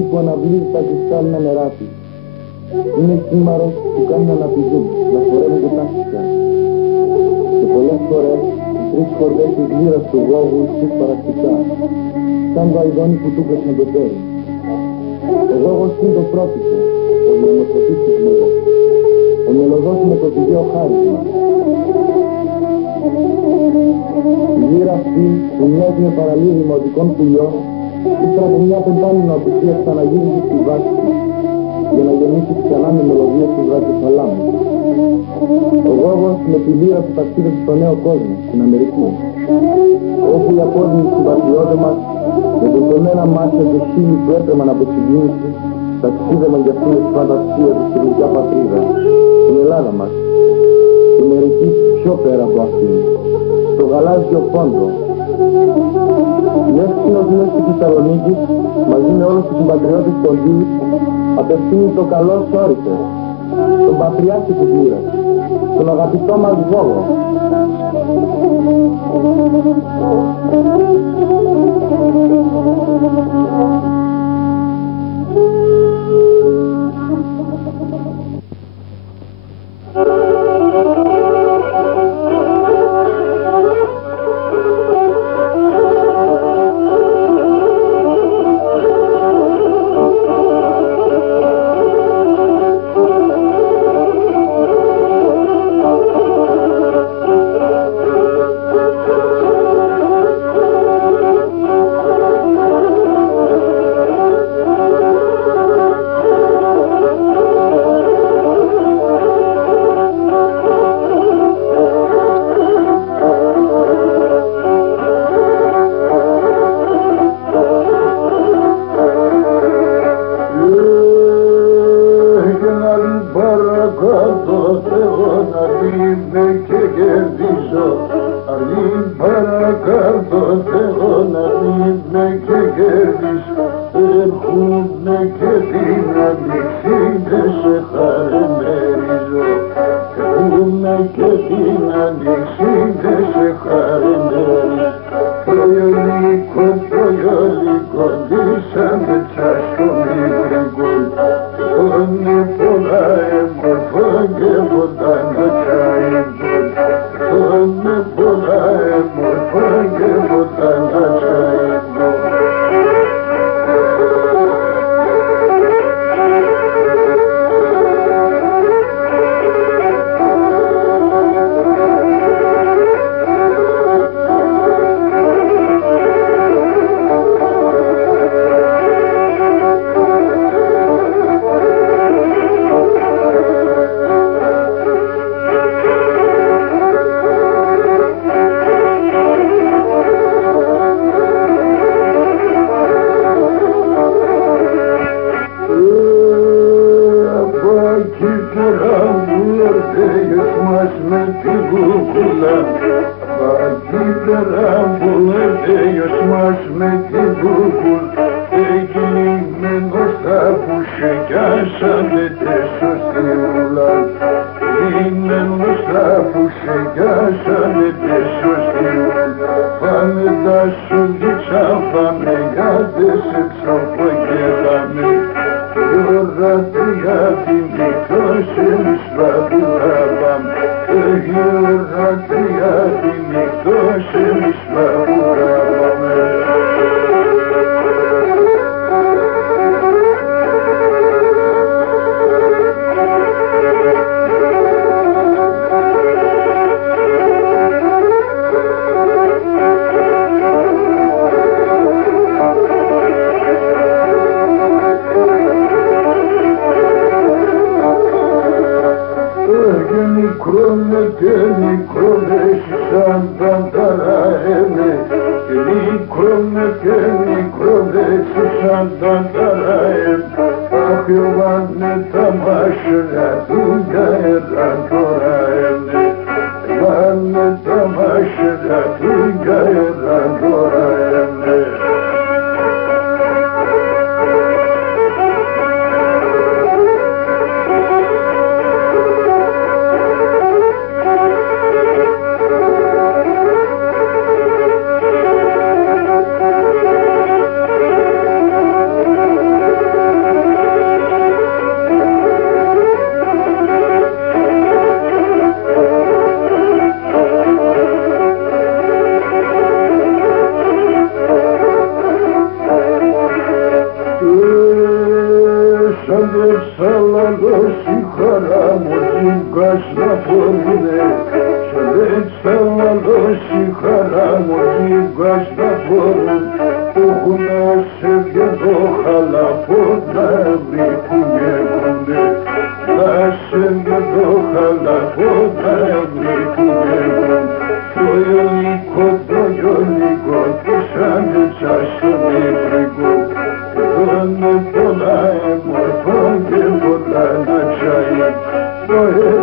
βροχή που αναβλύζει τα κρυστάλλινα νερά της. Είναι κύμαρος που κάνει να αναπηδούν, να χορεύουν και τα φυσικά. Και πολλές φορές οι τρεις χορδές της λύρας του γόγου στις παραστικά, σαν βαϊδόνι που του πέσαν το τέρι. Ο γόγος είναι το πρότυπο, ο μνημοσχοτής της λύρας. Ο μελωδός με το πηγαίο χάρισμα. Η λύρα αυτή που μοιάζει με παραλία δημοτικών πουλιών, ύστερα από μια πεντάμινο απουσία ξαναγύριζε στη βάση της, για να γεννήσει ξανά με μελωδίες του βραχιοθαλάμου. Ο γόγος με τη λύρα του ταξίδευε στο νέο κόσμο, στην Αμερική, όπου οι απόδειγοι συμπατριώτες μας, με δεδομένα μάτια και χείλη που έτρεμαν από συγκίνηση, ταξίδευαν για αυτήν τη φαντασία του στη γλυκιά πατρίδα, στην Ελλάδα μας, και μερικοί πιο πέρα από αυτήν, στο γαλάζιο πόντο. Η εύξηνος μέσα στη Θεσσαλονίκη, μαζί με όλους τους συμπατριώτες ποντίους, απευθύνει το καλώς όρισες, τον πατριάρχη της λύρας, τον αγαπητό μας Γόγο. Λαλώσει χαρά μου τσίγκας να φορούνε Σαλέτσα λαλώσει χαρά μου τσίγκας να φορούν Που να σε βγαίνω χαλαπό να βρήκουνε κοντέ Να σε βγαίνω χαλαπό να βρήκουνε κοντέ Το γιολικό της άνοιξας στο νεκρικό Τον πολλά εμορφών και πολλά να τσάει